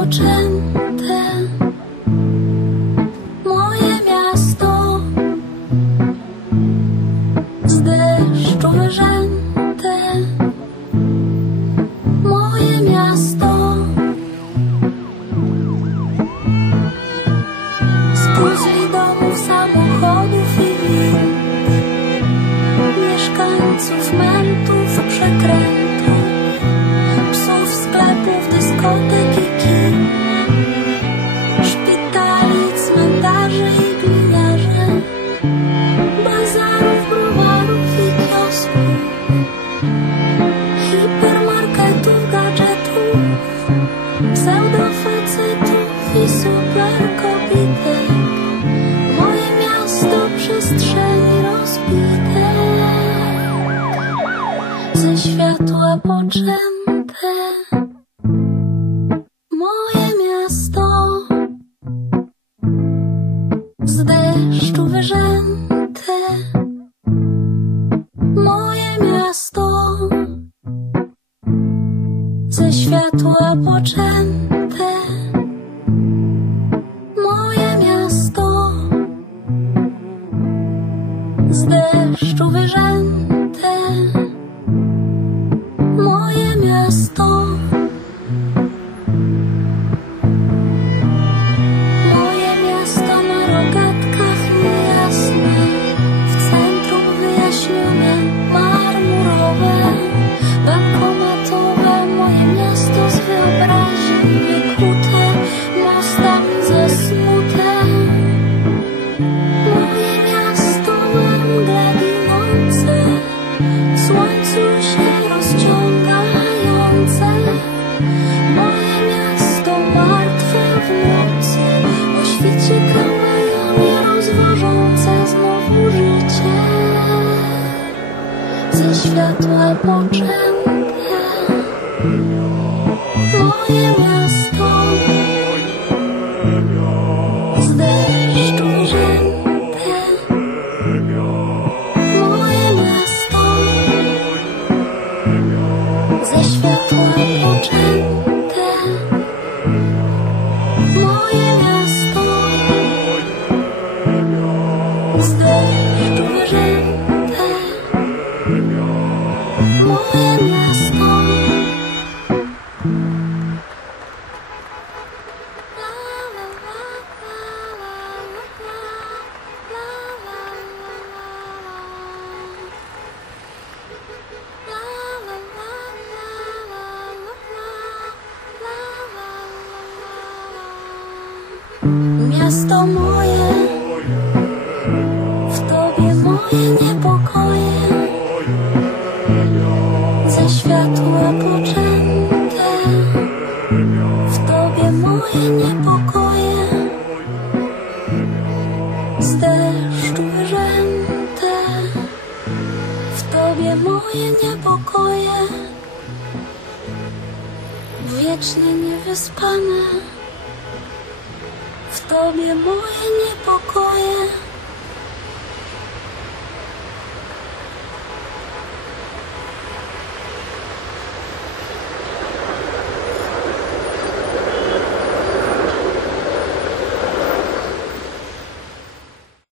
Światła poczęte moje miasto z deszczu wyrzęte. Moje miasto z puzli domów, samochodów i wind mieszkańców, mentów, przekrętów pseudofacetów i superkobitek. Moje miasto przestrzeni rozbite, ze światła poczęte. Ze światła poczęte. Moje miasto z deszczu wyrzęte. tworzące znowu życie ze światła poczęcia. Miasto moje, w tobie moje niepokoje, ze światła poczęte, w tobie moje niepokoje, z deszczu wyrzęte, w tobie moje niepokoje, wiecznie niewyspane. в тобі моє непокоє.